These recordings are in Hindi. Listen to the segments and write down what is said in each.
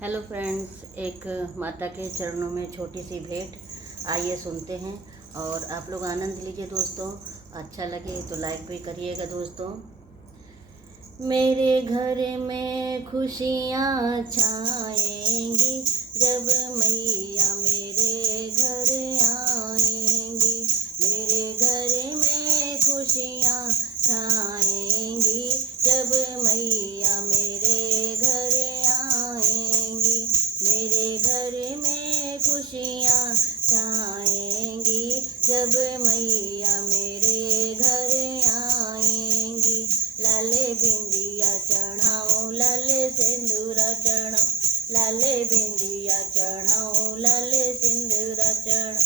हेलो फ्रेंड्स, एक माता के चरणों में छोटी सी भेंट। आइए सुनते हैं और आप लोग आनंद लीजिए दोस्तों। अच्छा लगे तो लाइक भी करिएगा दोस्तों। मेरे घर में खुशियाँ छाएंगी जब मैया मेरे घर आएंगी। मेरे घर में खुशियाँ छाएंगी जब मैया मेरे घर आएंगी। मेरे घर में खुशियाँ छाएंगी जब मैया मेरे घर आएंगी। लाले बिंदिया चढ़ाऊं लाले सिंदूरा चढ़ाऊं, लाले बिंदिया चढ़ाऊं लाले सिंदूरा चढ़ाऊं।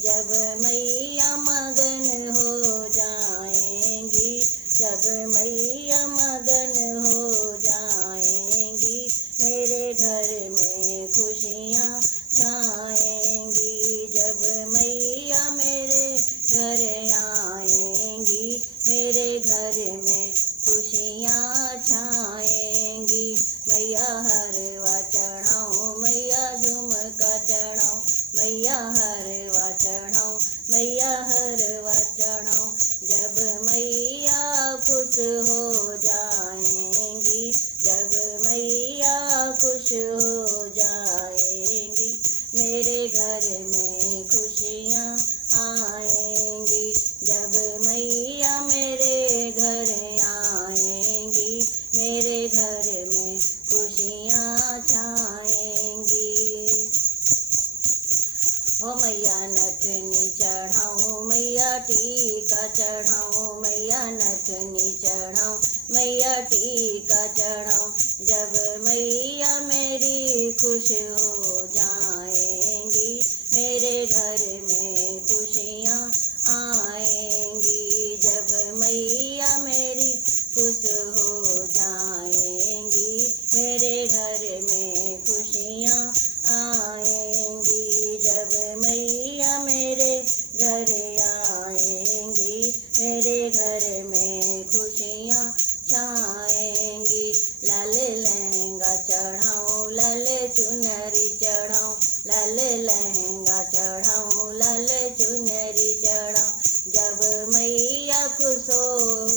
जब मैया मगन हो जाएंगी, जब मैया मगन हो जाएंगी। मेरे घर में खुशियाँ छाएंगी जब मैया मेरे घर आएंगी। मेरे घर में खुशियाँ छाएंगी। मैया हरवा चढ़ाऊं मैया झुमका चढ़ाऊं, मैया हरवा चढ़ाऊं मैया हरवा चढ़ाऊं। जब मैया खुश हो जाएंगी, जब मैया खुश हो जाएंगी। मेरे घर में खुशियाँ आएंगी जब मैया मेरे घर आएंगी। मेरे घर में खुशियाँ छाएंगी। हो मैया नथनी चढ़ाऊं मैया टीका चढ़ाऊं, मैया नथनी चढ़ाऊं मैया टीका चढ़ाऊं। जब मैया मेरी खुश हो जाएंगी। मेरे घर में खुशियाँ आएंगी जब मैया मेरी खुश हो जाएंगी। मेरे घर में खुशियाँ आएंगी जब मैया मेरे घर आएंगी। मेरे घर में खुशियाँ छाएंगी। लाले लहंगा चढ़ाऊं लाले चुनरी चढ़ाऊं, लाले लहंगा चढ़ाऊं लाले चुनरी चढ़ाऊं। जब मैया खुश हो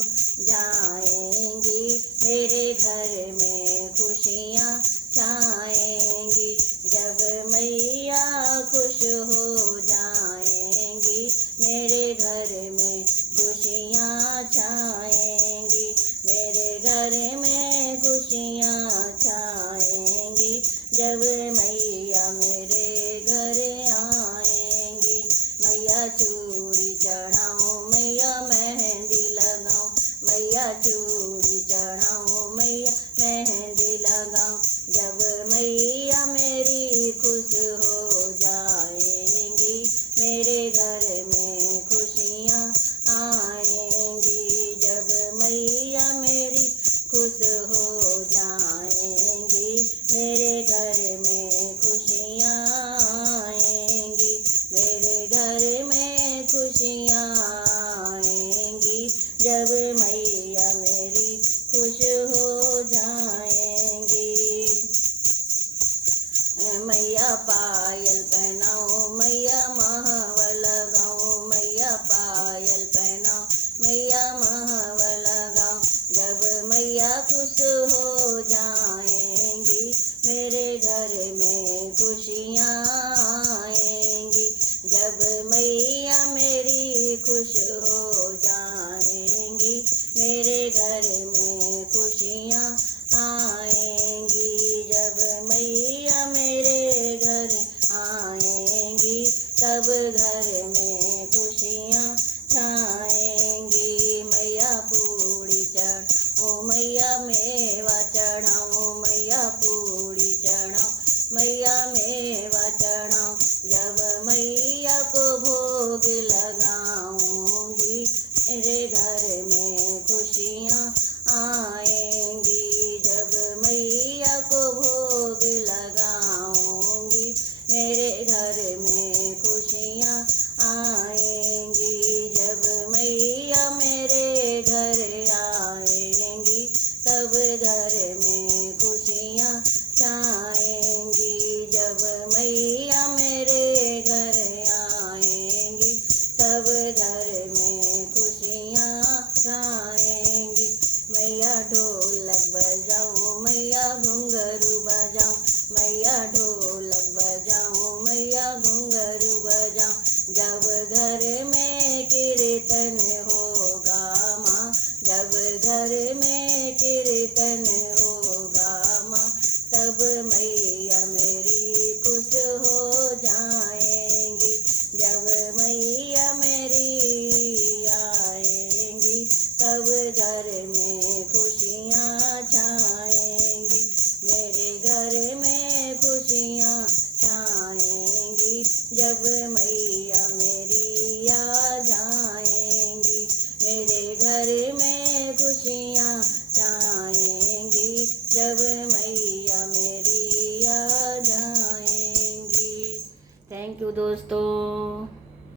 जाएंगी। मेरे घर में खुशियाँ छाएंगी जब मैया खुश हो जाएंगी। मेरे घर में खुशियाँ छाएंगी। मेरे घर में खुशियाँ छाएंगी जब मैया मेरे घर आएंगी। मैया चूड़ी चढ़ाऊं मैया मेहंदी लगाऊं, मैया चूड़ी चढ़ाऊं मैया मेहंदी लगाऊं। जब मैया मेरी खुश हो जाएंगी। मेरे घर में खुशियाँ आएंगी जब मैया मेरी खुश हो जाएंगी। मेरे घर में खुशियाँ आएंगी। मेरे घर में खुशियाँ आएंगी जब मैया मेरी खुश हो जाएंगी। मैया पायल पहनाऊं मैया महावर लगाऊं, मैया पायल पहनाऊं मैया महावर लगाऊं। जब मैया खुश हो जाएंगी। मेरे घर में खुशियाँ आएंगी जब मैया मेरी खुश हो जाएंगी। मेरे घर में खुशियाँ आएंगी जब मैया मेरे घर आएंगी। तब घर में खुशियाँ छाएंगी। मैया पूड़ी चढ़ाऊं मैया मेवा चढ़ाऊं, मैया पूड़ी चढ़ाऊं मैया मेवा चढ़ाऊं। जब मैया को भोग लगाऊंगी। मेरे घर में खुशियाँ आएंगी जब मैया को भोग लगाऊंगी। मेरे घर में खुशियाँ आएंगी जब मैया मेरे घर आएंगी। तब घर में खुशियाँ छाएंगी। घुंघरू बजाऊं, मैया ढोलक बजाऊं, मैया घुंघरू बजाऊं। जब घर में कीर्तन होगा माँ, जब घर में कीर्तन होगा माँ, तब मैया मेरी खुश हो जाएंगी। जब मैया मेरी आएंगी, तब घर में खुशियाँ छाएंगी, मेरे घर में खुशियाँ छाएंगी। जब मैया मेरी आ जाएंगी, मेरे घर में खुशियाँ छाएंगी। जब मैया मेरी आ जाएंगी। थैंक यू दोस्तों।